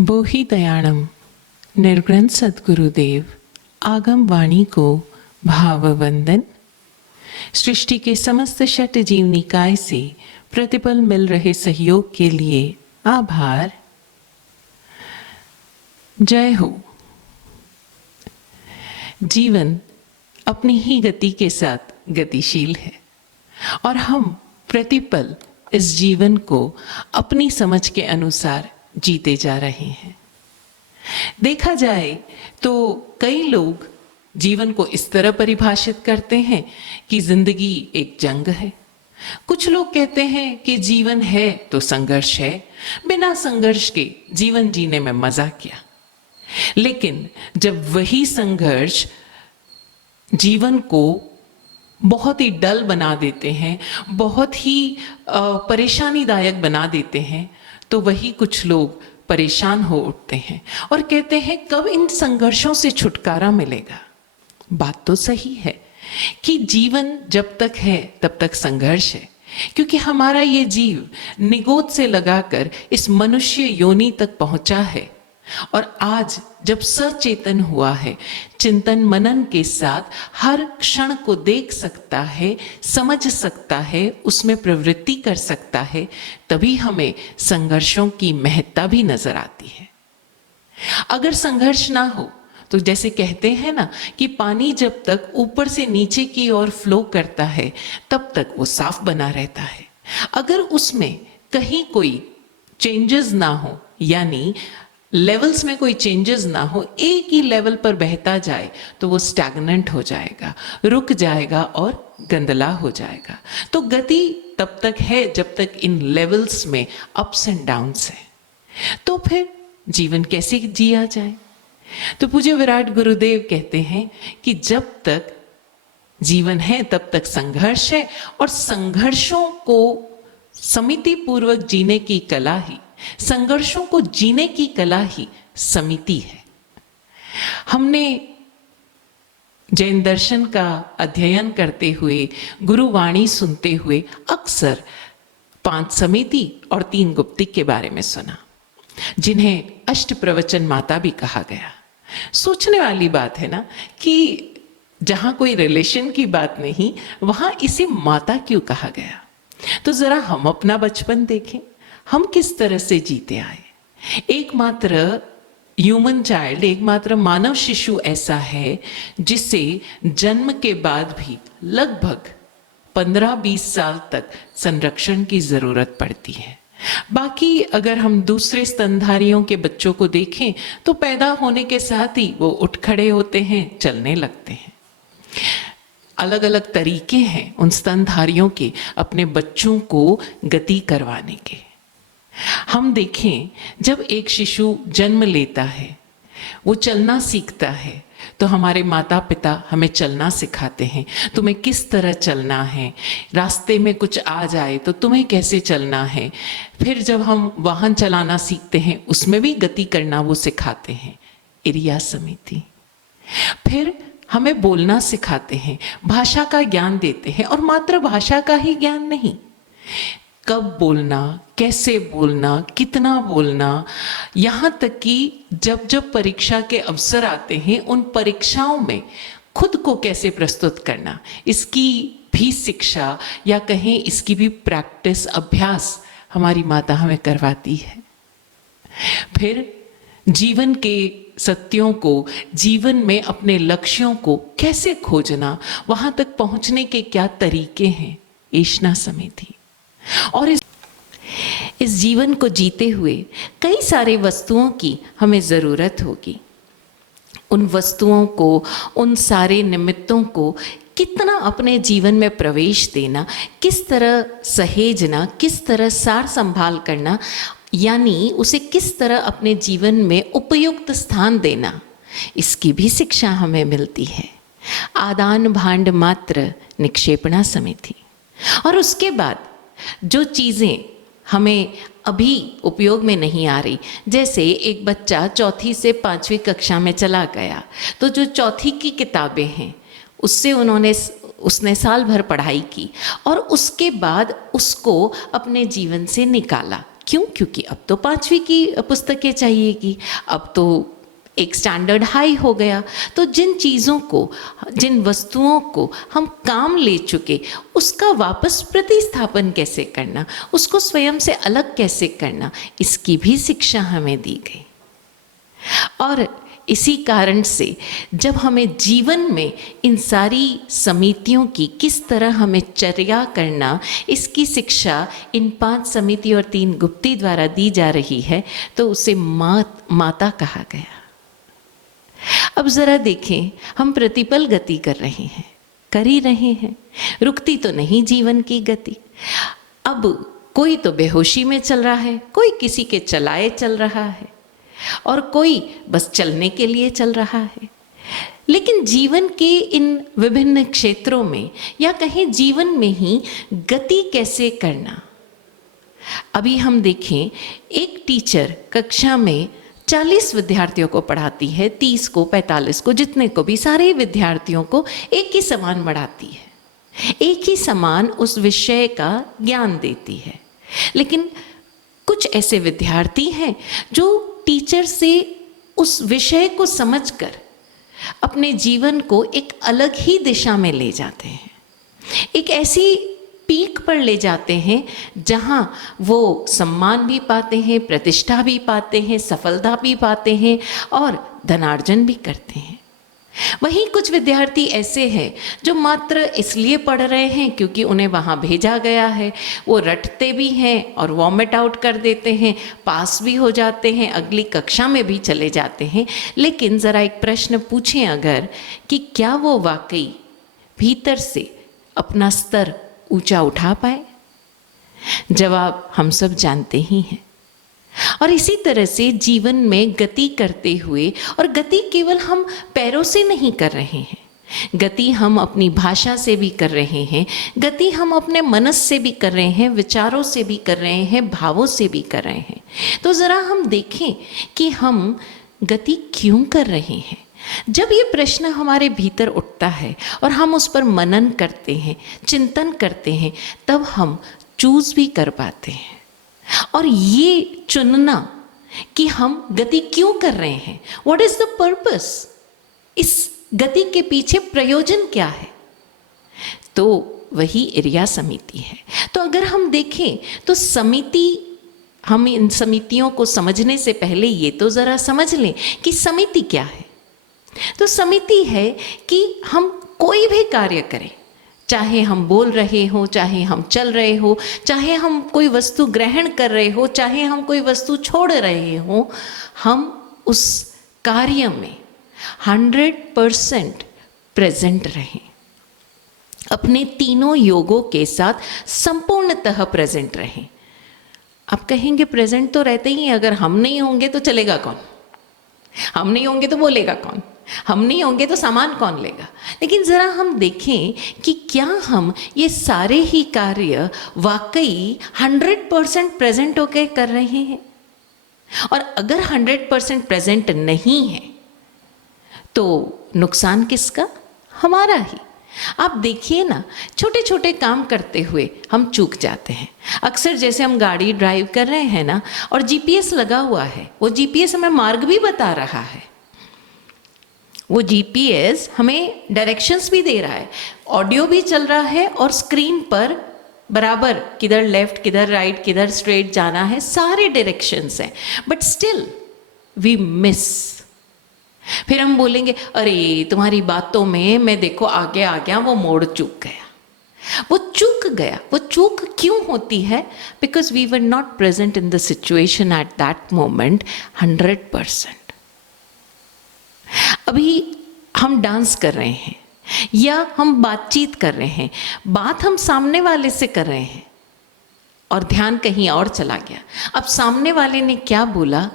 बोहि दयाणम निर्ग्रंथ सद्गुरुदेव आगम वाणी को भाव वंदन। सृष्टि के समस्त षट जीव निकाय से प्रतिपल मिल रहे सहयोग के लिए आभार। जय हो। जीवन अपनी ही गति के साथ गतिशील है और हम प्रतिपल इस जीवन को अपनी समझ के अनुसार जीते जा रहे हैं। देखा जाए तो कई लोग जीवन को इस तरह परिभाषित करते हैं कि जिंदगी एक जंग है। कुछ लोग कहते हैं कि जीवन है तो संघर्ष है, बिना संघर्ष के जीवन जीने में मजा क्या। लेकिन जब वही संघर्ष जीवन को बहुत ही डल बना देते हैं, बहुत ही परेशानीदायक बना देते हैं, तो वही कुछ लोग परेशान हो उठते हैं और कहते हैं कब इन संघर्षों से छुटकारा मिलेगा। बात तो सही है कि जीवन जब तक है तब तक संघर्ष है, क्योंकि हमारा ये जीव निगोद से लगाकर इस मनुष्य योनि तक पहुंचा है और आज जब सचेतन हुआ है, चिंतन मनन के साथ हर क्षण को देख सकता है, समझ सकता है, उसमें प्रवृत्ति कर सकता है, तभी हमें संघर्षों की महत्ता भी नजर आती है। अगर संघर्ष ना हो तो जैसे कहते हैं ना कि पानी जब तक ऊपर से नीचे की ओर फ्लो करता है तब तक वो साफ बना रहता है। अगर उसमें कहीं कोई चेंजेस ना हो, यानी लेवल्स में कोई चेंजेस ना हो, एक ही लेवल पर बहता जाए तो वो स्टैग्नेंट हो जाएगा, रुक जाएगा और गंदला हो जाएगा। तो गति तब तक है जब तक इन लेवल्स में अप्स एंड डाउन्स है। तो फिर जीवन कैसे जिया जाए? तो पूज्य विराट गुरुदेव कहते हैं कि जब तक जीवन है तब तक संघर्ष है और संघर्षों को समिति पूर्वक जीने की कला ही, संघर्षों को जीने की कला ही समिति है। हमने जैन दर्शन का अध्ययन करते हुए, गुरुवाणी सुनते हुए अक्सर 5 समिति और 3 गुप्तिक के बारे में सुना, जिन्हें अष्ट प्रवचन माता भी कहा गया। सोचने वाली बात है ना कि जहां कोई रिलेशन की बात नहीं, वहां इसे माता क्यों कहा गया। तो जरा हम अपना बचपन देखें, हम किस तरह से जीते आए। एकमात्र ह्यूमन चाइल्ड, एकमात्र मानव शिशु ऐसा है जिसे जन्म के बाद भी लगभग 15-20 साल तक संरक्षण की जरूरत पड़ती है। बाकी अगर हम दूसरे स्तनधारियों के बच्चों को देखें तो पैदा होने के साथ ही वो उठ खड़े होते हैं, चलने लगते हैं। अलग अलग तरीके हैं उन स्तनधारियों के अपने बच्चों को गति करवाने के। हम देखें, जब एक शिशु जन्म लेता है, वो चलना सीखता है, तो हमारे माता पिता हमें चलना सिखाते हैं। तुम्हें किस तरह चलना है, रास्ते में कुछ आ जाए तो तुम्हें कैसे चलना है। फिर जब हम वाहन चलाना सीखते हैं, उसमें भी गति करना वो सिखाते हैं, इरिया समिति। फिर हमें बोलना सिखाते हैं, भाषा का ज्ञान देते हैं, और मात्र भाषा का ही ज्ञान नहीं, कब बोलना, कैसे बोलना, कितना बोलना, यहाँ तक कि जब जब परीक्षा के अवसर आते हैं, उन परीक्षाओं में खुद को कैसे प्रस्तुत करना, इसकी भी शिक्षा या कहें इसकी भी प्रैक्टिस, अभ्यास हमारी माता हमें करवाती है। फिर जीवन के सत्यों को, जीवन में अपने लक्ष्यों को कैसे खोजना, वहाँ तक पहुँचने के क्या तरीके हैं, ईशना समिति। और इस जीवन को जीते हुए कई सारे वस्तुओं की हमें ज़रूरत होगी। उन वस्तुओं को, उन सारे निमित्तों को कितना अपने जीवन में प्रवेश देना, किस तरह सहेजना, किस तरह सार संभाल करना, यानी उसे किस तरह अपने जीवन में उपयुक्त स्थान देना, इसकी भी शिक्षा हमें मिलती है। आदान भांड मात्र निक्षेपणा समिति। और उसके बाद जो चीज़ें हमें अभी उपयोग में नहीं आ रही, जैसे एक बच्चा 4वीं से 5वीं कक्षा में चला गया, तो जो 4वीं की किताबें हैं उससे उसने साल भर पढ़ाई की और उसके बाद उसको अपने जीवन से निकाला, क्यों? क्योंकि अब तो 5वीं की पुस्तकें चाहिएगी, अब तो एक स्टैंडर्ड हाई हो गया। तो जिन चीज़ों को, जिन वस्तुओं को हम काम ले चुके, उसका वापस प्रतिस्थापन कैसे करना, उसको स्वयं से अलग कैसे करना, इसकी भी शिक्षा हमें दी गई। और इसी कारण से जब हमें जीवन में इन सारी समितियों की किस तरह हमें चर्या करना, इसकी शिक्षा इन 5 समिति और 3 गुप्ती द्वारा दी जा रही है, तो उसे माता कहा गया। अब ज़रा देखें, हम प्रतिपल गति कर रहे हैं, कर ही रहे हैं, रुकती तो नहीं जीवन की गति। अब कोई तो बेहोशी में चल रहा है, कोई किसी के चलाए चल रहा है, और कोई बस चलने के लिए चल रहा है। लेकिन जीवन के इन विभिन्न क्षेत्रों में, या कहें जीवन में ही गति कैसे करना। अभी हम देखें, एक टीचर कक्षा में 40 विद्यार्थियों को पढ़ाती है, 30 को, 45 को, जितने को भी, सारे विद्यार्थियों को एक ही समान बढ़ाती है, एक ही समान उस विषय का ज्ञान देती है। लेकिन कुछ ऐसे विद्यार्थी हैं जो टीचर से उस विषय को समझकर अपने जीवन को एक अलग ही दिशा में ले जाते हैं, एक ऐसी पीक पर ले जाते हैं जहां वो सम्मान भी पाते हैं, प्रतिष्ठा भी पाते हैं, सफलता भी पाते हैं और धनार्जन भी करते हैं। वहीं कुछ विद्यार्थी ऐसे हैं जो मात्र इसलिए पढ़ रहे हैं क्योंकि उन्हें वहाँ भेजा गया है, वो रटते भी हैं और वॉमिट आउट कर देते हैं, पास भी हो जाते हैं, अगली कक्षा में भी चले जाते हैं। लेकिन ज़रा एक प्रश्न पूछें अगर, कि क्या वो वाकई भीतर से अपना स्तर ऊंचा उठा पाए? जवाब हम सब जानते ही हैं। और इसी तरह से जीवन में गति करते हुए, और गति केवल हम पैरों से नहीं कर रहे हैं, गति हम अपनी भाषा से भी कर रहे हैं, गति हम अपने मनस से भी कर रहे हैं, विचारों से भी कर रहे हैं, भावों से भी कर रहे हैं। तो ज़रा हम देखें कि हम गति क्यों कर रहे हैं। जब ये प्रश्न हमारे भीतर उठता है और हम उस पर मनन करते हैं, चिंतन करते हैं, तब हम चूज भी कर पाते हैं। और ये चुनना कि हम गति क्यों कर रहे हैं, व्हाट इज द पर्पस, इस गति के पीछे प्रयोजन क्या है, तो वही इर्या समिति है। तो अगर हम देखें तो समिति, हम इन समितियों को समझने से पहले ये तो ज़रा समझ लें कि समिति क्या है। तो समिति है कि हम कोई भी कार्य करें, चाहे हम बोल रहे हो, चाहे हम चल रहे हो, चाहे हम कोई वस्तु ग्रहण कर रहे हो, चाहे हम कोई वस्तु छोड़ रहे हो, हम उस कार्य में 100% प्रेजेंट रहें, अपने तीनों योगों के साथ संपूर्णतः प्रेजेंट रहें। आप कहेंगे प्रेजेंट तो रहते ही हैं, अगर हम नहीं होंगे तो चलेगा कौन, हम नहीं होंगे तो बोलेगा कौन, हम नहीं होंगे तो सामान कौन लेगा। लेकिन ज़रा हम देखें कि क्या हम ये सारे ही कार्य वाकई 100% प्रेजेंट होकर कर रहे हैं। और अगर 100% प्रेजेंट नहीं है तो नुकसान किसका, हमारा ही। आप देखिए ना, छोटे छोटे काम करते हुए हम चूक जाते हैं। अक्सर जैसे हम गाड़ी ड्राइव कर रहे हैं ना, और जीपीएस लगा हुआ है, वो जीपीएस हमें मार्ग भी बता रहा है, वो जीपीएस हमें डायरेक्शंस भी दे रहा है, ऑडियो भी चल रहा है, और स्क्रीन पर बराबर किधर लेफ्ट, किधर राइट, किधर स्ट्रेट जाना है, सारे डायरेक्शंस हैं, बट स्टिल वी मिस। फिर हम बोलेंगे अरे तुम्हारी बातों में मैं देखो आगे आ गया, वो मोड़ चूक गया, वो चूक गया। वो चूक क्यों होती है? Because we were not present in the situation at that moment 100%। अभी हम डांस कर रहे हैं या हम बातचीत कर रहे हैं, बात हम सामने वाले से कर रहे हैं और ध्यान कहीं और चला गया। अब सामने वाले ने क्या बोला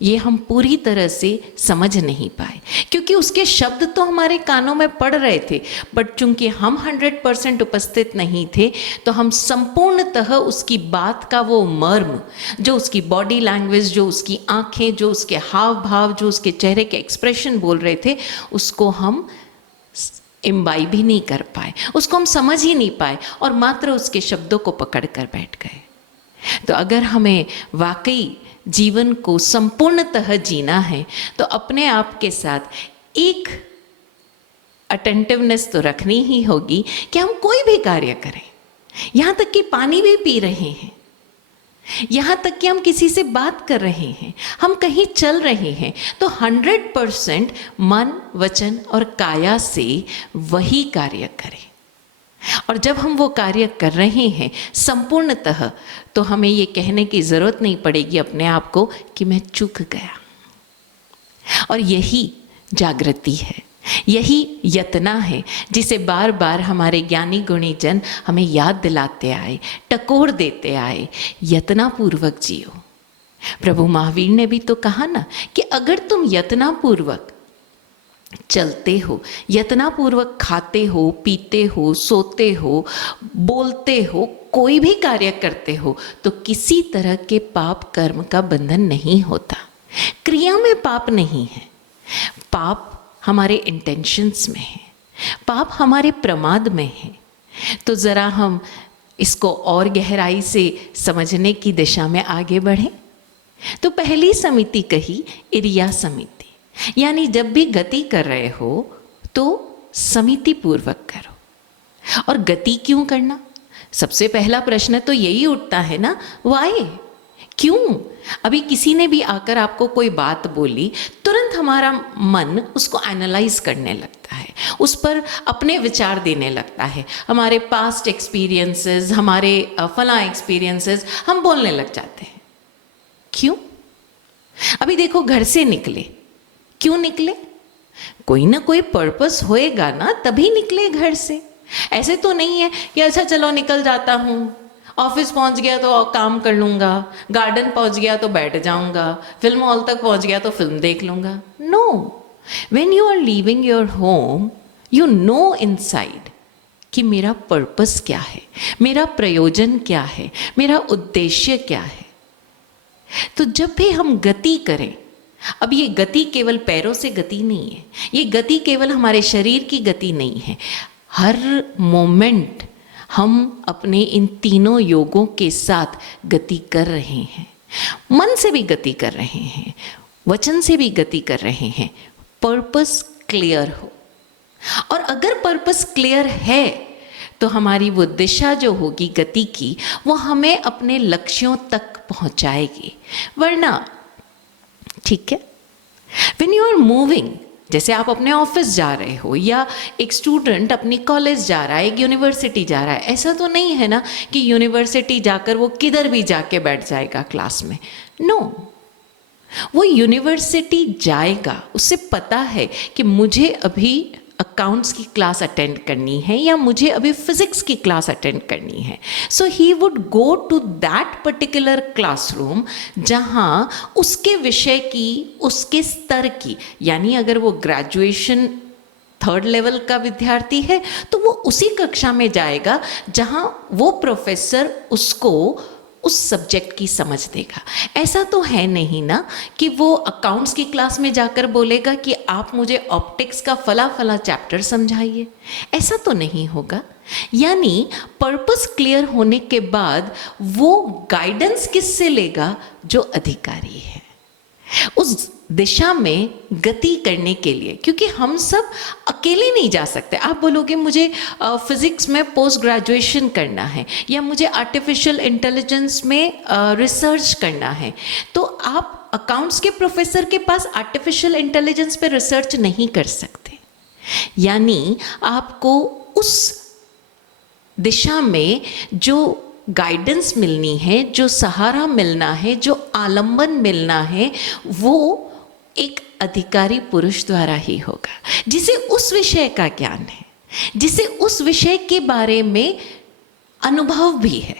ये हम पूरी तरह से समझ नहीं पाए, क्योंकि उसके शब्द तो हमारे कानों में पड़ रहे थे, बट चूंकि हम 100% उपस्थित नहीं थे, तो हम संपूर्णतः उसकी बात का वो मर्म, जो उसकी बॉडी लैंग्वेज, जो उसकी आंखें, जो उसके हाव भाव, जो उसके चेहरे के एक्सप्रेशन बोल रहे थे, उसको हम इम्बाइब भी नहीं कर पाए, उसको हम समझ ही नहीं पाए, और मात्र उसके शब्दों को पकड़ कर बैठ गए। तो अगर हमें वाकई जीवन को संपूर्णतः जीना है तो अपने आप के साथ एक अटेंटिवनेस तो रखनी ही होगी कि हम कोई भी कार्य करें, यहाँ तक कि पानी भी पी रहे हैं, यहाँ तक कि हम किसी से बात कर रहे हैं, हम कहीं चल रहे हैं, तो 100% मन, वचन और काया से वही कार्य करें। और जब हम वो कार्य कर रहे हैं संपूर्णतः, तो हमें ये कहने की ज़रूरत नहीं पड़ेगी अपने आप को कि मैं चूक गया। और यही जागृति है, यही यतना है जिसे बार बार हमारे ज्ञानी गुणी जन हमें याद दिलाते आए, टकोर देते आए, यत्नापूर्वक जियो। प्रभु महावीर ने भी तो कहा ना कि अगर तुम यत्नापूर्वक चलते हो, यत्नापूर्वक खाते हो, पीते हो, सोते हो, बोलते हो, कोई भी कार्य करते हो, तो किसी तरह के पाप कर्म का बंधन नहीं होता। क्रिया में पाप नहीं है, पाप हमारे इंटेंशंस में है, पाप हमारे प्रमाद में है। तो ज़रा हम इसको और गहराई से समझने की दिशा में आगे बढ़ें। तो पहली समिति कही इरिया समिति, यानी जब भी गति कर रहे हो तो समिति पूर्वक करो। और गति क्यों करना? सबसे पहला प्रश्न तो यही उठता है ना, वाई, क्यों? अभी किसी ने भी आकर आपको कोई बात बोली, तुरंत हमारा मन उसको एनालाइज करने लगता है, उस पर अपने विचार देने लगता है। हमारे पास्ट एक्सपीरियंसेस, हमारे फला एक्सपीरियंसेस हम बोलने लग जाते हैं। क्यों? अभी देखो, घर से निकले, क्यों निकले? कोई ना कोई पर्पस होएगा ना, तभी निकले घर से। ऐसे तो नहीं है कि अच्छा चलो निकल जाता हूँ, ऑफिस पहुंच गया तो काम कर लूँगा, गार्डन पहुंच गया तो बैठ जाऊँगा, फिल्म हॉल तक पहुंच गया तो फिल्म देख लूँगा। No, when you are leaving your home, you know inside कि मेरा पर्पस क्या है, मेरा प्रयोजन क्या है, मेरा उद्देश्य क्या है। तो जब भी हम गति करें, अब ये गति केवल पैरों से गति नहीं है, ये गति केवल हमारे शरीर की गति नहीं है। हर मोमेंट हम अपने इन तीनों योगों के साथ गति कर रहे हैं। मन से भी गति कर रहे हैं, वचन से भी गति कर रहे हैं। पर्पस क्लियर हो, और अगर पर्पस क्लियर है तो हमारी वो दिशा जो होगी गति की, वो हमें अपने लक्ष्यों तक पहुंचाएगी। वरना ठीक है, व्हेन यू आर मूविंग, जैसे आप अपने ऑफिस जा रहे हो या एक स्टूडेंट अपनी कॉलेज जा रहा है, एक यूनिवर्सिटी जा रहा है, ऐसा तो नहीं है ना कि यूनिवर्सिटी जाकर वो किधर भी जाके बैठ जाएगा क्लास में। नो, वो यूनिवर्सिटी जाएगा, उससे पता है कि मुझे अभी अकाउंट्स की क्लास अटेंड करनी है या मुझे अभी फिजिक्स की क्लास अटेंड करनी है। So he would go to that particular classroom जहाँ उसके विषय की, उसके स्तर की, यानी अगर वो ग्रेजुएशन 3rd लेवल का विद्यार्थी है तो वो उसी कक्षा में जाएगा जहाँ वो प्रोफेसर उसको उस सब्जेक्ट की समझ देगा। ऐसा तो है नहीं ना कि वो अकाउंट्स की क्लास में जाकर बोलेगा कि आप मुझे ऑप्टिक्स का फला फला चैप्टर समझाइए। ऐसा तो नहीं होगा। यानी पर्पस क्लियर होने के बाद वो गाइडेंस किससे लेगा? जो अधिकारी है, उस दिशा में गति करने के लिए। क्योंकि हम सब अकेले नहीं जा सकते। आप बोलोगे मुझे फिजिक्स में पोस्ट ग्रेजुएशन करना है या मुझे आर्टिफिशियल इंटेलिजेंस में रिसर्च करना है, तो आप अकाउंट्स के प्रोफेसर के पास आर्टिफिशियल इंटेलिजेंस पे रिसर्च नहीं कर सकते। यानी आपको उस दिशा में जो गाइडेंस मिलनी है, जो सहारा मिलना है, जो आलंबन मिलना है, वो एक अधिकारी पुरुष द्वारा ही होगा, जिसे उस विषय का ज्ञान है, जिसे उस विषय के बारे में अनुभव भी है।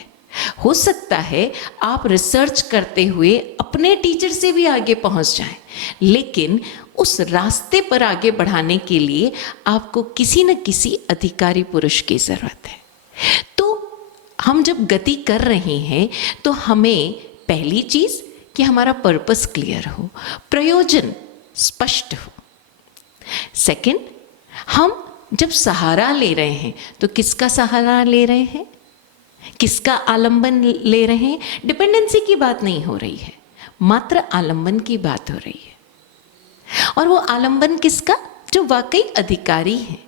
हो सकता है आप रिसर्च करते हुए अपने टीचर से भी आगे पहुंच जाएं, लेकिन उस रास्ते पर आगे बढ़ाने के लिए आपको किसी न किसी अधिकारी पुरुष की जरूरत है। तो हम जब गति कर रहे हैं तो हमें पहली चीज कि हमारा पर्पस क्लियर हो, प्रयोजन स्पष्ट हो। सेकंड, हम जब सहारा ले रहे हैं तो किसका सहारा ले रहे हैं? किसका आलंबन ले रहे हैं? डिपेंडेंसी की बात नहीं हो रही है, मात्र आलंबन की बात हो रही है। और वो आलंबन किसका? जो वाकई अधिकारी है।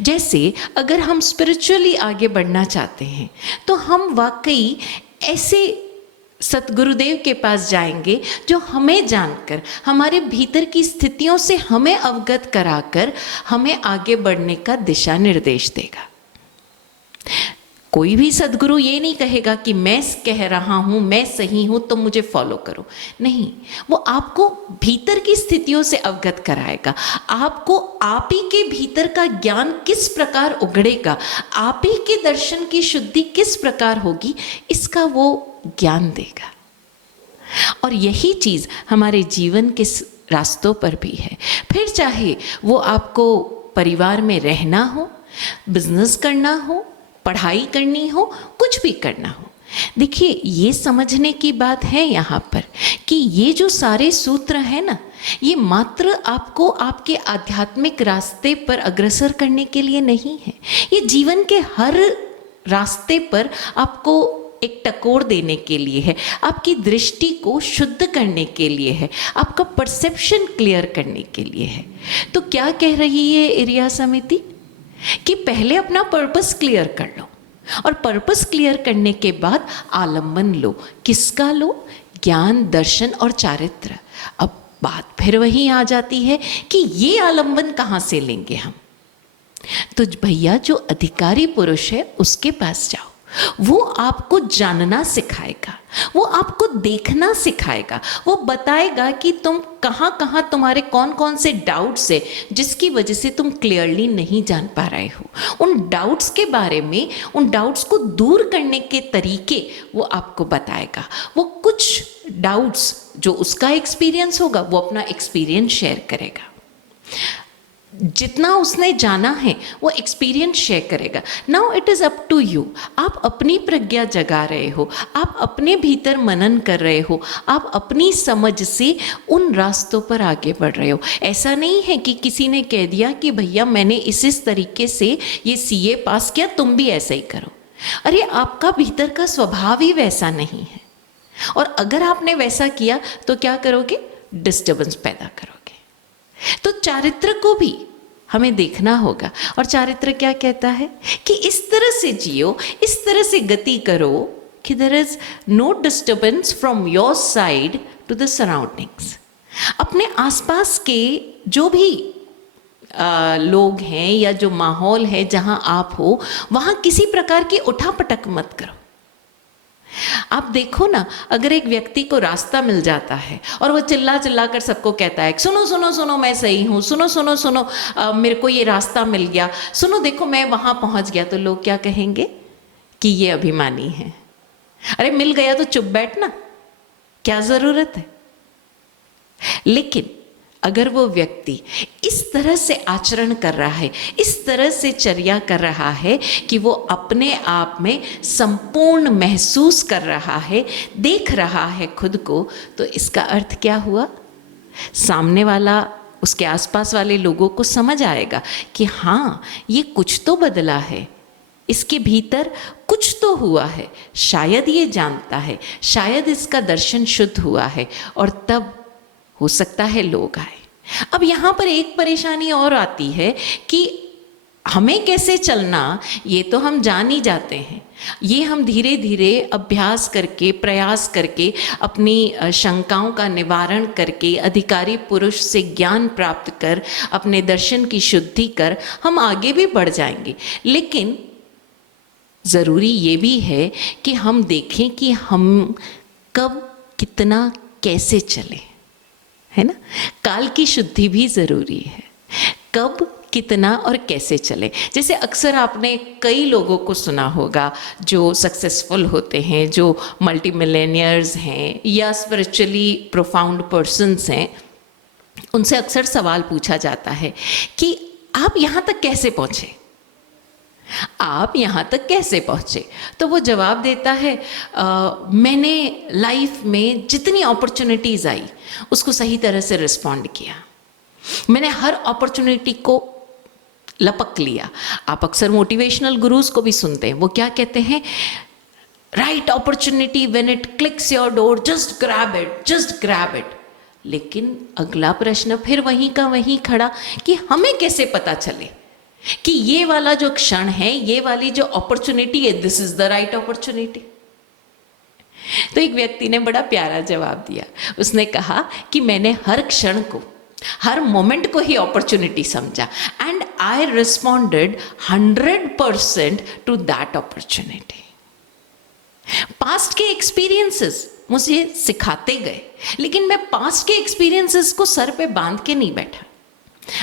जैसे अगर हम स्पिरिचुअली आगे बढ़ना चाहते हैं तो हम वाकई ऐसे सतगुरुदेव के पास जाएंगे जो हमें जानकर, हमारे भीतर की स्थितियों से हमें अवगत कराकर हमें आगे बढ़ने का दिशा निर्देश देगा। कोई भी सद्गुरु ये नहीं कहेगा कि मैं कह रहा हूं, मैं सही हूं, तो मुझे फॉलो करो। नहीं, वो आपको भीतर की स्थितियों से अवगत कराएगा। आपको आप ही के भीतर का ज्ञान किस प्रकार उगड़ेगा, आप ही के दर्शन की शुद्धि किस प्रकार होगी, इसका वो ज्ञान देगा। और यही चीज हमारे जीवन के रास्तों पर भी है। फिर चाहे वो आपको परिवार में रहना हो, बिजनेस करना हो, पढ़ाई करनी हो, कुछ भी करना हो। देखिए, ये समझने की बात है यहाँ पर कि ये जो सारे सूत्र हैं ना, ये मात्र आपको आपके आध्यात्मिक रास्ते पर अग्रसर करने के लिए नहीं है। ये जीवन के हर रास्ते पर आपको एक टकोर देने के लिए है, आपकी दृष्टि को शुद्ध करने के लिए है, आपका परसेप्शन क्लियर करने के लिए है। तो क्या कह रही है एरिया समिति कि पहले अपना पर्पस क्लियर कर लो, और पर्पस क्लियर करने के बाद आलंबन लो। किसका लो? ज्ञान, दर्शन और चारित्र। अब बात फिर वही आ जाती है कि ये आलंबन कहाँ से लेंगे हम? तो भैया, जो अधिकारी पुरुष है उसके पास जाओ। वो आपको जानना सिखाएगा, वो आपको देखना सिखाएगा, वो बताएगा कि तुम कहाँ कहाँ, तुम्हारे कौन कौन से डाउट्स है जिसकी वजह से तुम क्लियरली नहीं जान पा रहे हो। उन डाउट्स के बारे में, उन डाउट्स को दूर करने के तरीके वो आपको बताएगा। वो कुछ डाउट्स जो उसका एक्सपीरियंस होगा, वो अपना एक्सपीरियंस शेयर करेगा। जितना उसने जाना है वो एक्सपीरियंस शेयर करेगा। Now it is up to you. आप अपनी प्रज्ञा जगा रहे हो, आप अपने भीतर मनन कर रहे हो, आप अपनी समझ से उन रास्तों पर आगे बढ़ रहे हो। ऐसा नहीं है कि किसी ने कह दिया कि भैया मैंने इस तरीके से ये सीए पास किया, तुम भी ऐसा ही करो। अरे, आपका भीतर का स्वभाव ही वैसा नहीं है, और अगर आपने वैसा किया तो क्या करोगे? डिस्टर्बेंस पैदा करोगे। तो चारित्र को भी हमें देखना होगा। और चारित्र क्या कहता है कि इस तरह से जियो, इस तरह से गति करो कि there is no disturbance from your side to the surroundings. अपने आसपास के जो भी लोग हैं या जो माहौल है जहां आप हो, वहां किसी प्रकार की उठापटक मत करो। आप देखो ना, अगर एक व्यक्ति को रास्ता मिल जाता है और वो चिल्ला चिल्ला कर सबको कहता है, सुनो सुनो सुनो मैं सही हूँ, सुनो सुनो सुनो मेरे को ये रास्ता मिल गया, सुनो देखो मैं वहाँ पहुँच गया, तो लोग क्या कहेंगे कि ये अभिमानी है। अरे मिल गया तो चुप बैठना, क्या ज़रूरत है। लेकिन अगर वो व्यक्ति इस तरह से आचरण कर रहा है, इस तरह से चर्या कर रहा है कि वो अपने आप में संपूर्ण महसूस कर रहा है, देख रहा है खुद को, तो इसका अर्थ क्या हुआ? सामने वाला, उसके आसपास वाले लोगों को समझ आएगा कि हाँ, ये कुछ तो बदला है, इसके भीतर कुछ तो हुआ है, शायद ये जानता है, शायद इसका दर्शन शुद्ध हुआ है, और तब हो सकता है लोग आए। अब यहाँ पर एक परेशानी और आती है कि हमें कैसे चलना, ये तो हम जान ही जाते हैं। ये हम धीरे धीरे अभ्यास करके, प्रयास करके, अपनी शंकाओं का निवारण करके, अधिकारी पुरुष से ज्ञान प्राप्त कर, अपने दर्शन की शुद्धि कर, हम आगे भी बढ़ जाएंगे। लेकिन ज़रूरी ये भी है कि हम देखें कि हम कब, कितना, कैसे चले, है ना। काल की शुद्धि भी ज़रूरी है, कब, कितना और कैसे चले। जैसे अक्सर आपने कई लोगों को सुना होगा जो सक्सेसफुल होते हैं, जो मल्टी मिलेनियर्स हैं या स्पिरिचुअली प्रोफाउंड पर्सन्स हैं, उनसे अक्सर सवाल पूछा जाता है कि आप यहाँ तक कैसे पहुँचे, आप यहाँ तक कैसे पहुँचे। तो वो जवाब देता है, मैंने लाइफ में जितनी अपॉर्चुनिटीज़ आई उसको सही तरह से रिस्पॉन्ड किया, मैंने हर अपॉर्चुनिटी को लपक लिया। आप अक्सर मोटिवेशनल गुरुज को भी सुनते हैं, वो क्या कहते हैं, right opportunity when it clicks your door, just grab it, just grab it. लेकिन अगला प्रश्न फिर वहीं का वहीं खड़ा कि हमें कैसे पता चले कि ये वाला जो क्षण है, ये वाली जो अपॉर्चुनिटी है, this is the right opportunity. तो एक व्यक्ति ने बड़ा प्यारा जवाब दिया। उसने कहा कि मैंने हर क्षण को, हर मोमेंट को ही अपॉर्चुनिटी समझा, and I responded 100% to that opportunity. Past के एक्सपीरियंसेस मुझे सिखाते गए, लेकिन मैं पास्ट के एक्सपीरियंसेस को सर पे बांध के नहीं बैठा।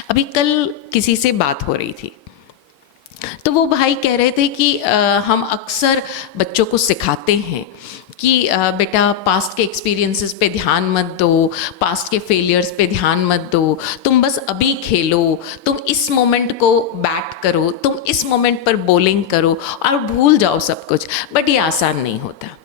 अभी कल किसी से बात हो रही थी, तो वो भाई कह रहे थे कि हम अक्सर बच्चों को सिखाते हैं कि बेटा पास्ट के एक्सपीरियंसेस पे ध्यान मत दो, पास्ट के फेलियर्स पे ध्यान मत दो, तुम बस अभी खेलो, तुम इस मोमेंट को बैट करो, तुम इस मोमेंट पर बॉलिंग करो और भूल जाओ सब कुछ। बट ये आसान नहीं होता।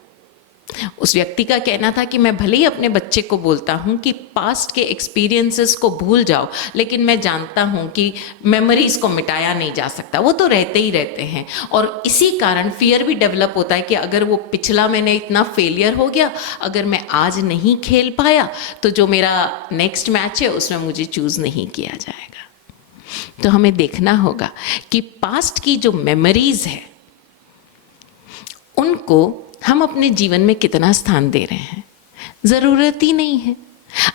उस व्यक्ति का कहना था कि मैं भले ही अपने बच्चे को बोलता हूँ कि पास्ट के एक्सपीरियंसेस को भूल जाओ, लेकिन मैं जानता हूँ कि मेमोरीज को मिटाया नहीं जा सकता, वो तो रहते ही रहते हैं। और इसी कारण फियर भी डेवलप होता है कि अगर वो पिछला मैंने इतना फेलियर हो गया, अगर मैं आज नहीं खेल पाया तो जो मेरा नेक्स्ट मैच है उसमें मुझे चूज़ नहीं किया जाएगा। तो हमें देखना होगा कि पास्ट की जो मेमोरीज है उनको हम अपने जीवन में कितना स्थान दे रहे हैं। ज़रूरत ही नहीं है।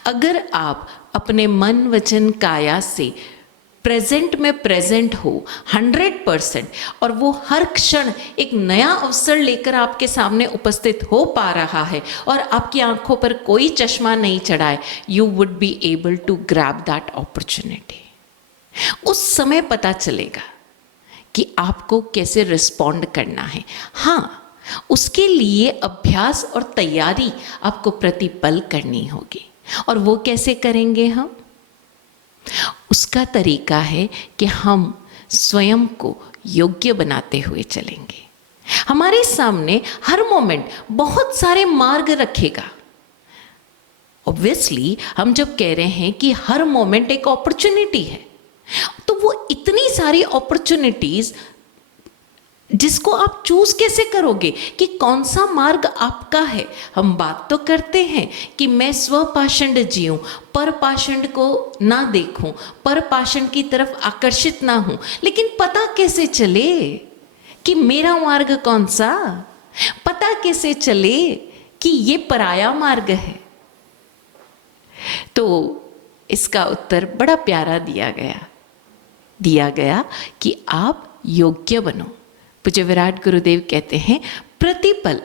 अगर आप अपने मन वचन काया से प्रेजेंट में प्रेजेंट हो 100%, और वो हर क्षण एक नया अवसर लेकर आपके सामने उपस्थित हो पा रहा है और आपकी आंखों पर कोई चश्मा नहीं चढ़ाए, you would be able to grab that opportunity. उस समय पता चलेगा कि आपको कैसे रिस्पॉन्ड करना है। हाँ, उसके लिए अभ्यास और तैयारी आपको प्रतिपल करनी होगी। और वो कैसे करेंगे हम? उसका तरीका है कि हम स्वयं को योग्य बनाते हुए चलेंगे। हमारे सामने हर मोमेंट बहुत सारे मार्ग रखेगा। ऑब्वियसली हम जब कह रहे हैं कि हर मोमेंट एक अपॉर्चुनिटी है, तो वो इतनी सारी अपॉर्चुनिटीज जिसको आप चूज कैसे करोगे कि कौन सा मार्ग आपका है। हम बात तो करते हैं कि मैं स्वपाषंड जीऊं, पर पाषंड को ना देखूं, पर पाषंड की तरफ आकर्षित ना हूं, लेकिन पता कैसे चले कि मेरा मार्ग कौन सा? पता कैसे चले कि ये पराया मार्ग है? तो इसका उत्तर बड़ा प्यारा दिया गया कि आप योग्य बनो। पूज्य विराट गुरुदेव कहते हैं, प्रतिपल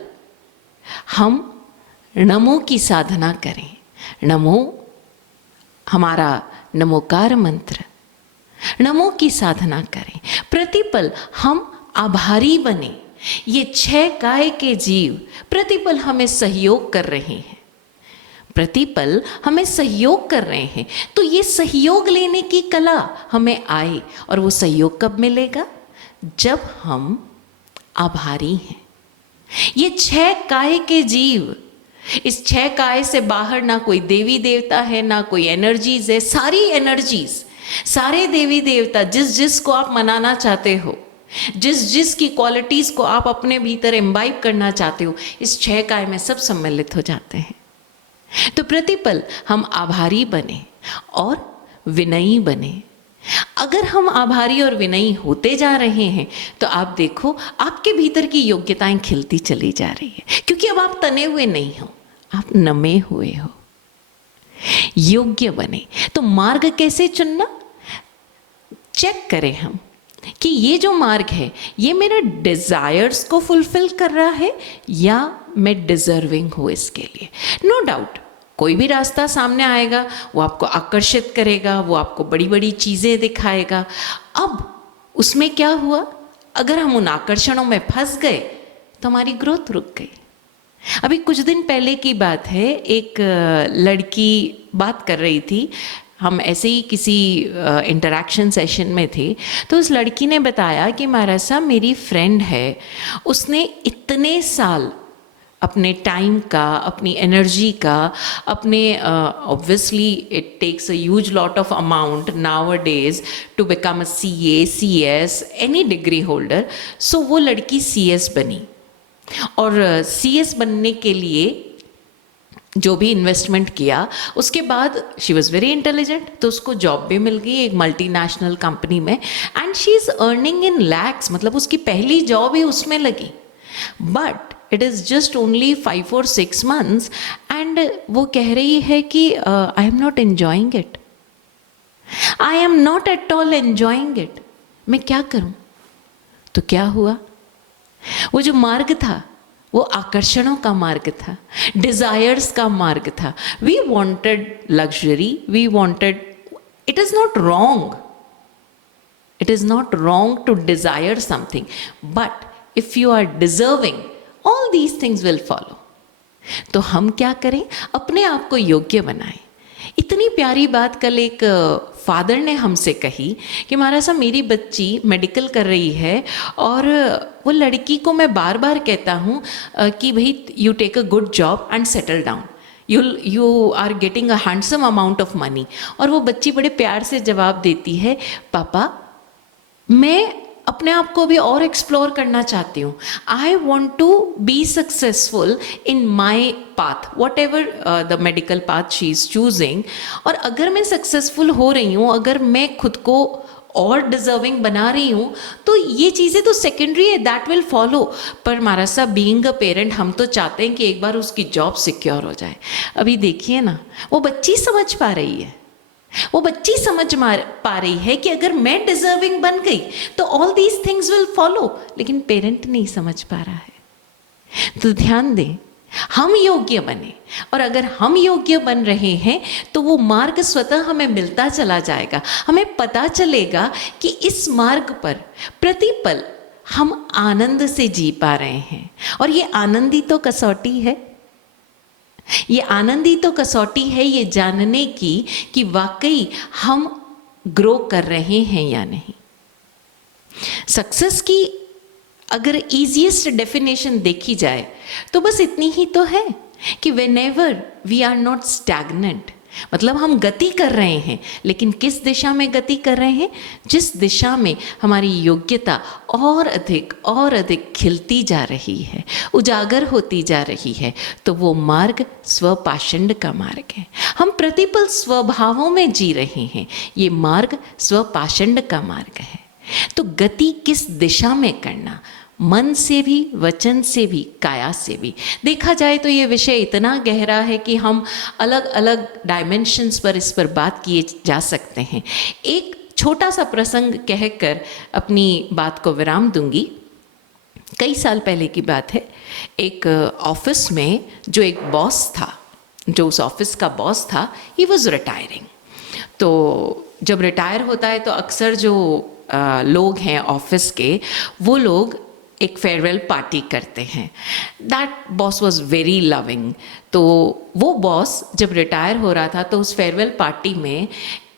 हम नमो की साधना करें। नमो हमारा नमोकार मंत्र, नमो की साधना करें। प्रतिपल हम आभारी बने। ये 6 काय के जीव प्रतिपल हमें सहयोग कर रहे हैं, प्रतिपल हमें सहयोग कर रहे हैं। तो ये सहयोग लेने की कला हमें आए, और वो सहयोग कब मिलेगा? जब हम आभारी हैं। ये 6 काय के जीव, इस 6 काय से बाहर ना कोई देवी देवता है, ना कोई एनर्जीज है। सारी एनर्जीज, सारे देवी देवता जिस को आप मनाना चाहते हो, जिस की क्वालिटीज को आप अपने भीतर इम्बाइब करना चाहते हो, इस 6 काय में सब सम्मिलित हो जाते हैं। तो प्रतिपल हम आभारी बने और विनयी बने। अगर हम आभारी और विनयी होते जा रहे हैं तो आप देखो आपके भीतर की योग्यताएं खिलती चली जा रही है, क्योंकि अब आप तने हुए नहीं हो, आप नमे हुए हो। योग्य बने। तो मार्ग कैसे चुनना? चेक करें हम कि ये जो मार्ग है ये मेरे डिजायर्स को फुलफिल कर रहा है या मैं डिजर्विंग हूँ इसके लिए। नो डाउट कोई भी रास्ता सामने आएगा वो आपको आकर्षित करेगा, वो आपको बड़ी बड़ी चीज़ें दिखाएगा। अब उसमें क्या हुआ? अगर हम उन आकर्षणों में फंस गए तो हमारी ग्रोथ रुक गई। अभी कुछ दिन पहले की बात है, एक लड़की बात कर रही थी, हम ऐसे ही किसी इंटरैक्शन सेशन में थे, तो उस लड़की ने बताया कि महाराज साहब मेरी फ्रेंड है, उसने इतने साल अपने टाइम का, अपनी एनर्जी का, अपने obviously it takes a huge lot of amount nowadays to become a CA, CS, any degree holder. So वो लड़की CS बनी, और सीएस बनने के लिए जो भी इन्वेस्टमेंट किया, उसके बाद शी वॉज वेरी इंटेलिजेंट, तो उसको जॉब भी मिल गई एक मल्टीनेशनल कंपनी में, and she is earning in lakhs, मतलब उसकी पहली जॉब ही उसमें लगी। But it is just only 5 or 6 months and वो कह रही है कि I am not enjoying it, I am not at all enjoying it, मैं क्या करूं? तो क्या हुआ, वो जो मार्ग था वो आकर्षणों का मार्ग था, डिजायर्स का मार्ग था। We wanted luxury, we wanted, it is not wrong, it is not wrong to desire something, but if you are deserving all these things will follow. तो हम क्या करें, अपने आप को योग्य बनाएं। इतनी प्यारी बात कल एक फादर ने हमसे कही कि महाराज साहब मेरी बच्ची मेडिकल कर रही है और वो लड़की को मैं बार बार कहता हूँ कि भाई you take a good job and settle down, you are getting a handsome amount of money. और वो बच्ची बड़े प्यार से जवाब देती है, पापा मैं अपने आप को भी और एक्सप्लोर करना चाहती हूँ, I want to be successful in my path, whatever the medical path she is choosing. और अगर मैं सक्सेसफुल हो रही हूँ, अगर मैं खुद को और डिजर्विंग बना रही हूँ, तो ये चीज़ें तो सेकेंडरी है, दैट विल फॉलो। पर महाराज साहब बीइंग अ पेरेंट हम तो चाहते हैं कि एक बार उसकी जॉब सिक्योर हो जाए। अभी देखिए ना, वो बच्ची समझ पा रही है, वो बच्ची समझ पा रही है कि अगर मैं डिजर्विंग बन गई तो all these things will follow, लेकिन पेरेंट नहीं समझ पा रहा है। तो ध्यान दें, हम योग्य बने, और अगर हम योग्य बन रहे हैं तो वो मार्ग स्वतः हमें मिलता चला जाएगा। हमें पता चलेगा कि इस मार्ग पर प्रतिपल हम आनंद से जी पा रहे हैं, और ये आनंद ही तो कसौटी है, ये आनंद ही तो कसौटी है ये जानने की कि वाकई हम ग्रो कर रहे हैं या नहीं। सक्सेस की अगर इजीएस्ट डेफिनेशन देखी जाए तो बस इतनी ही तो है कि whenever we are not stagnant, मतलब हम गति कर रहे हैं, लेकिन किस दिशा में गति कर रहे हैं? जिस दिशा में हमारी योग्यता और अधिक खिलती जा रही है, उजागर होती जा रही है, तो वो मार्ग स्वपाषंड का मार्ग है। हम प्रतिपल स्वभावों में जी रहे हैं, ये मार्ग स्वपाषंड का मार्ग है। तो गति किस दिशा में करना, मन से भी, वचन से भी, काया से भी। देखा जाए तो ये विषय इतना गहरा है कि हम अलग अलग डायमेंशंस पर इस पर बात किए जा सकते हैं। एक छोटा सा प्रसंग कहकर अपनी बात को विराम दूंगी। कई साल पहले की बात है, एक ऑफिस में जो एक बॉस था, जो उस ऑफिस का बॉस था, ही वॉज रिटायरिंग। तो जब रिटायर होता है तो अक्सर जो लोग हैं ऑफिस के, वो लोग एक फेयरवेल पार्टी करते हैं। That boss was very loving. तो वो बॉस जब रिटायर हो रहा था तो उस फेयरवेल पार्टी में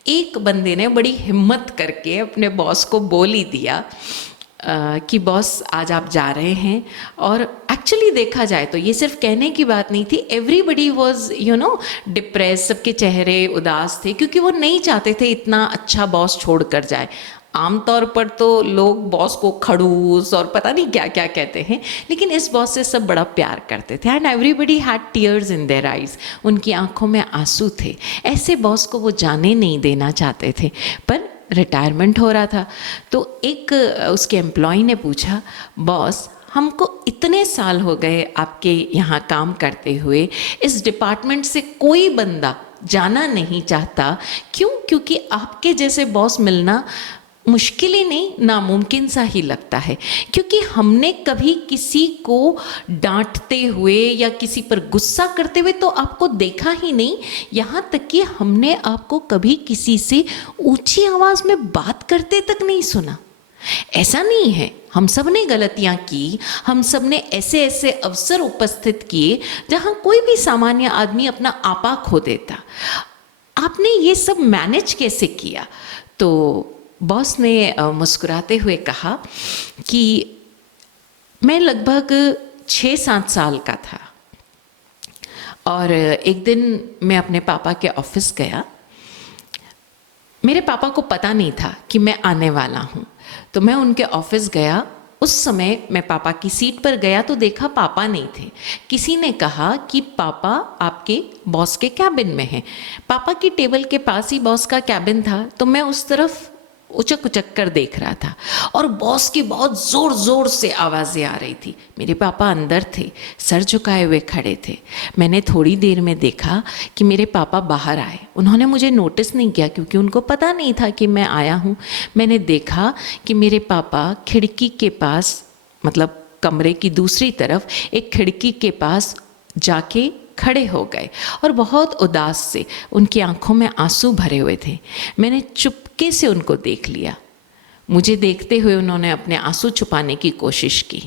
एक बंदे ने बड़ी हिम्मत करके अपने बॉस को बोल ही दिया कि बॉस आज आप जा रहे हैं। और एक्चुअली देखा जाए तो ये सिर्फ कहने की बात नहीं थी, एवरीबडी वॉज डिप्रेस, सबके चेहरे उदास थे, क्योंकि वो नहीं चाहते थे इतना अच्छा बॉस छोड़ कर जाए। आमतौर पर तो लोग बॉस को खड़ूस और पता नहीं क्या क्या कहते हैं, लेकिन इस बॉस से सब बड़ा प्यार करते थे, and everybody had tears in their eyes, उनकी आंखों में आंसू थे। ऐसे बॉस को वो जाने नहीं देना चाहते थे, पर रिटायरमेंट हो रहा था। तो एक उसके एम्प्लॉय ने पूछा, बॉस हमको इतने साल हो गए आपके यहाँ काम करते हुए, इस डिपार्टमेंट से कोई बंदा जाना नहीं चाहता, क्यों? क्योंकि आपके जैसे बॉस मिलना मुश्किल ही नहीं, नामुमकिन सा ही लगता है, क्योंकि हमने कभी किसी को डांटते हुए या किसी पर गुस्सा करते हुए तो आपको देखा ही नहीं। यहाँ तक कि हमने आपको कभी किसी से ऊंची आवाज़ में बात करते तक नहीं सुना। ऐसा नहीं है, हम सब ने गलतियाँ की, हम सब ने ऐसे ऐसे अवसर उपस्थित किए जहाँ कोई भी सामान्य आदमी अपना आपा खो देता। आपने ये सब मैनेज कैसे किया? तो बॉस ने मुस्कुराते हुए कहा कि मैं लगभग 6-7 साल का था, और एक दिन मैं अपने पापा के ऑफिस गया। मेरे पापा को पता नहीं था कि मैं आने वाला हूँ, तो मैं उनके ऑफिस गया उस समय मैं पापा की सीट पर गया तो देखा पापा नहीं थे। किसी ने कहा कि पापा आपके बॉस के कैबिन में हैं। पापा की टेबल के पास ही बॉस का कैबिन था, तो मैं उस तरफ उचक उचक कर देख रहा था और बॉस की बहुत ज़ोर ज़ोर से आवाज़ें आ रही थी। मेरे पापा अंदर थे, सर झुकाए हुए खड़े थे। मैंने थोड़ी देर में देखा कि मेरे पापा बाहर आए। उन्होंने मुझे नोटिस नहीं किया क्योंकि उनको पता नहीं था कि मैं आया हूँ। मैंने देखा कि मेरे पापा खिड़की के पास, मतलब कमरे की दूसरी तरफ एक खिड़की के पास जाके खड़े हो गए और बहुत उदास से, उनकी आंखों में आंसू भरे हुए थे। मैंने चुपके से उनको देख लिया। मुझे देखते हुए उन्होंने अपने आंसू छुपाने की कोशिश की।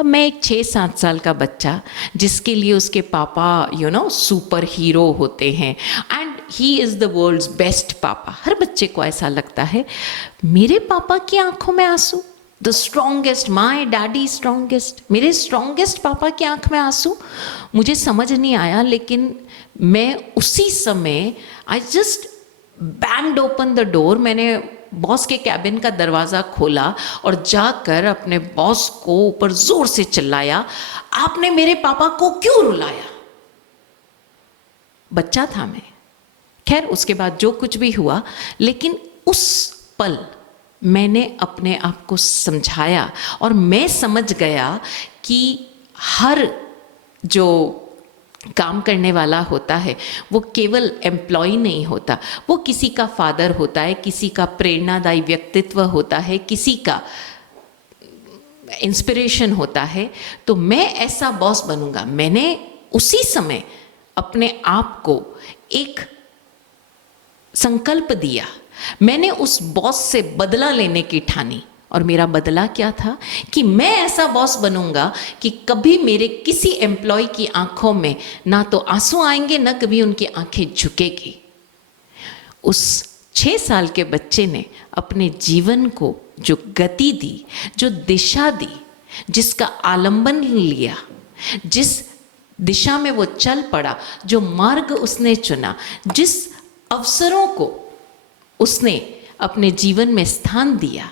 अब मैं एक 6-7 साल का बच्चा, जिसके लिए उसके पापा सुपर हीरो होते हैं and he is the world's best papa, हर बच्चे को ऐसा लगता है। मेरे पापा की आंखों में आंसू, the strongest, my daddy strongest, मेरे स्ट्रॉन्गेस्ट पापा की आंख में आंसू। मुझे समझ नहीं आया, लेकिन मैं उसी समय I just banged open the door. मैंने बॉस के कैबिन का दरवाज़ा खोला और जाकर अपने बॉस को ऊपर ज़ोर से चिल्लाया, आपने मेरे पापा को क्यों रुलाया? बच्चा था मैं। खैर, उसके बाद जो कुछ भी हुआ, लेकिन उस पल मैंने अपने आप को समझाया और मैं समझ गया कि हर जो काम करने वाला होता है वो केवल एम्प्लॉय नहीं होता, वो किसी का फादर होता है, किसी का प्रेरणादायी व्यक्तित्व होता है, किसी का इंस्पिरेशन होता है। तो मैं ऐसा बॉस बनूंगा। मैंने उसी समय अपने आप को एक संकल्प दिया। मैंने उस बॉस से बदला लेने की ठानी और मेरा बदला क्या था कि मैं ऐसा बॉस बनूंगा कि कभी मेरे किसी एम्प्लॉय की आंखों में ना तो आंसू आएंगे, ना कभी उनकी आंखें झुकेगी। उस 6 साल के बच्चे ने अपने जीवन को जो गति दी, जो दिशा दी, जिसका आलंबन लिया, जिस दिशा में वो चल पड़ा, जो मार्ग उसने चुना, जिस अवसरों को उसने अपने जीवन में स्थान दिया।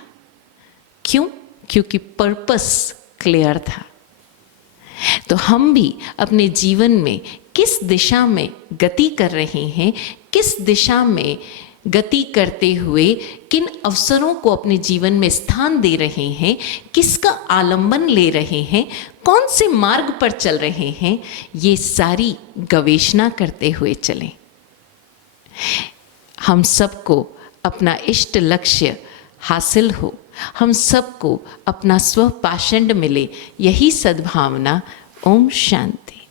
क्यों? क्योंकि पर्पस क्लियर था। तो हम भी अपने जीवन में किस दिशा में गति कर रहे हैं, किस दिशा में गति करते हुए किन अवसरों को अपने जीवन में स्थान दे रहे हैं, किसका आलंबन ले रहे हैं, कौन से मार्ग पर चल रहे हैं, ये सारी गवेषणा करते हुए चलें। हम सबको अपना इष्ट लक्ष्य हासिल हो, हम सबको अपना स्व पाषंड मिले, यही सद्भावना। ओम शांति।